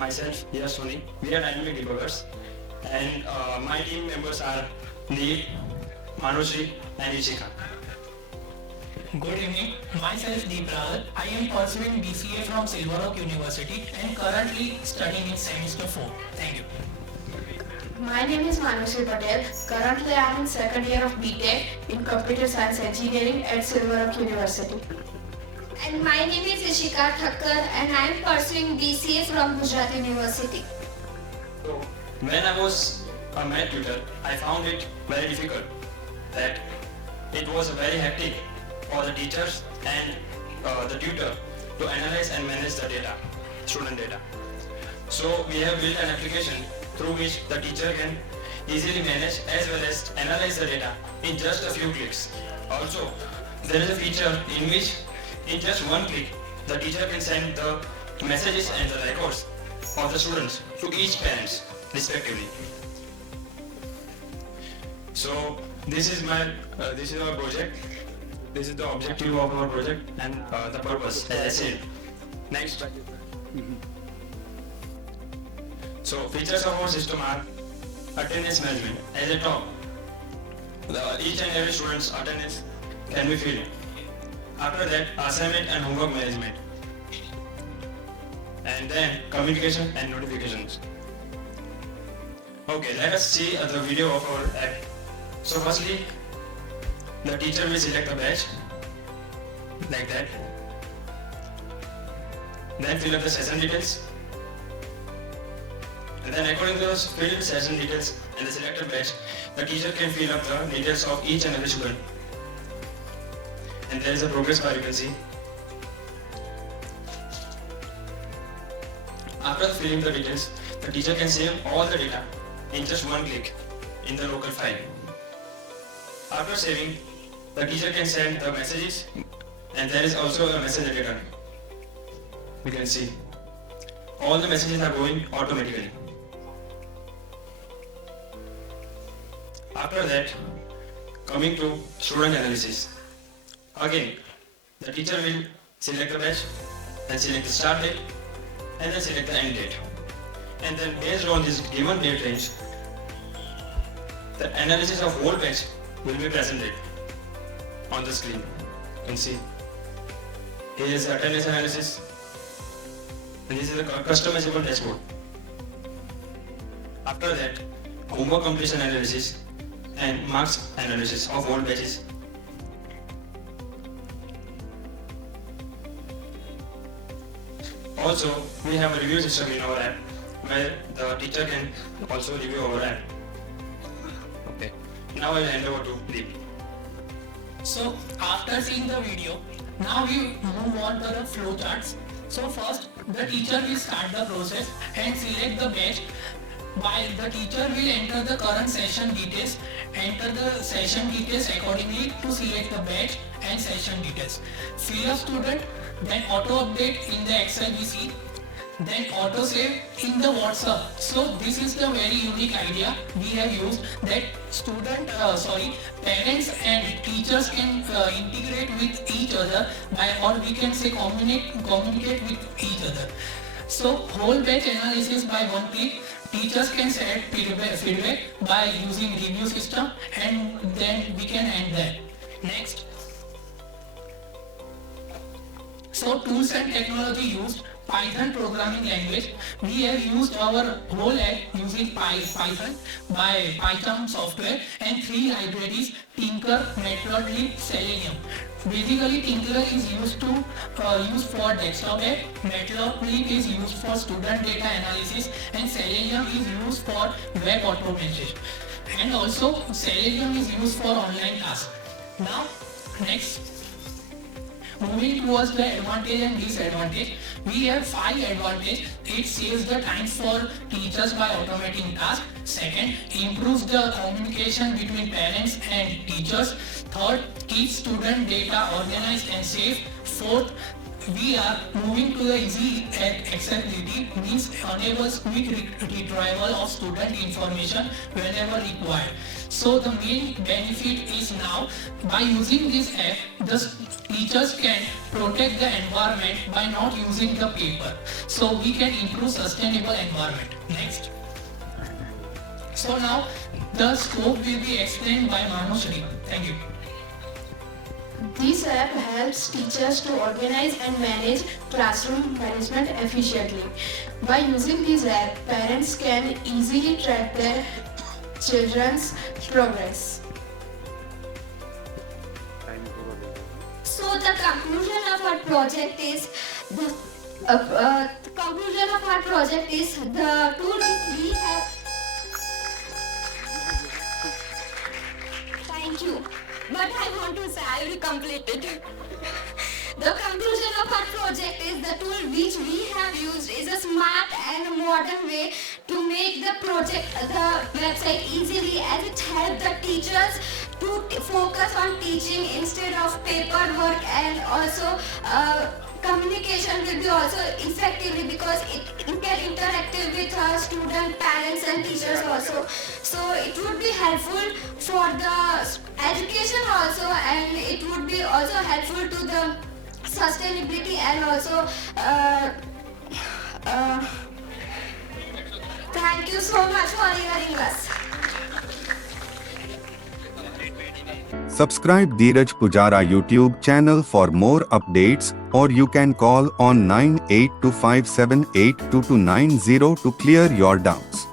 myself, Sony. We are Dynamic Debugers, and my team members are Neil, Manojri, and Ishika. Good evening, myself Dhiraj. I am pursuing BCA from Silver Oak University and currently studying in semester 4. Thank you. My name is Manojri Patel. Currently I am in second year of BTech in Computer Science Engineering at Silver Oak University. And my name is Ishika Thakkar and I am pursuing BCA from Gujarat University. So, when I was a math tutor, I found it very difficult. That it was very hectic for the teachers and the tutor to analyze and manage the data, student data. So we have built an application through which the teacher can easily manage as well as analyze the data in just a few clicks. Also, there is a feature in which in just one click, the teacher can send the messages and the records of the students to each parents respectively. So this is our project. This is the objective of our project and the purpose, as I said. Next. So features of our system are attendance management. As I talk, each and every student's attendance can be filled. After that, assignment and homework management. And then communication and notifications. Okay, let us see the video of our app. So firstly, the teacher will select a batch like that. Then fill up the session details. And then according to those filled session details and the selected batch, the teacher can fill up the details of each and every student. And there is a progress bar you can see. After filling the details, the teacher can save all the data in just one click in the local file. After saving, the teacher can send the messages, and there is also a message editor. You can see all the messages are going automatically. After that, coming to student analysis. Again, the teacher will select the batch, then select the start date, and then select the end date. And then based on this given date range, the analysis of whole batch will be presented on the screen. You can see here is the attendance analysis, and this is the customizable dashboard. After that, homework completion analysis and marks analysis of all batches. Also, we have a review system in our app where the teacher can also review our app. Okay. Now I will hand over to Deep. So after seeing the video, now we move on to the flow charts. So first, the teacher will start the process and select the batch. While the teacher will enter the current session details, enter the session details accordingly to select the batch and session details. Fill a student, then auto update in the Excel we see, then auto save in the WhatsApp. So this is the very unique idea we have used, that parents and teachers can integrate with each other or we can say communicate with each other. So whole batch analysis by one click. Teachers can set feedback by using review system, and then we can end that. Next. So tools and technology used. Python programming language. We have used our whole app using Python by Python software and 3 libraries: Tinker, Matplotlib, Selenium. Basically, Tinker is used for desktop app, Matplotlib is used for student data analysis, and Selenium is used for web automation. And also, Selenium is used for online tasks. Now, next. Moving towards the advantage and disadvantage, we have 5 advantages. It saves the time for teachers by automating tasks. Second, improves the communication between parents and teachers. Third, keeps student data organized and safe. Fourth, we are moving to the easy accessibility, means enables quick retrieval of student information whenever required. So the main benefit is now, by using this app, the teachers can protect the environment by not using the paper. So we can improve sustainable environment. Next. So now the scope will be explained by Manushree. Thank you. This app helps teachers to organize and manage classroom management efficiently. By using this app, parents can easily track their children's progress. So the conclusion of our project is the tool we have. Thank you. But I want to say I will complete it. The conclusion of our project is the tool which we have used is a smart and modern way to make the website easily, as it helps the teachers to focus on teaching instead of paperwork, and also communication will be also effectively because it can interact with student, parents and teachers also. So it would be helpful for the education also, and it would be also helpful to the sustainability, and also thank you so much for hearing us. Subscribe Dhiraj Poojara YouTube channel for more updates, or you can call on 9825782290 to clear your doubts.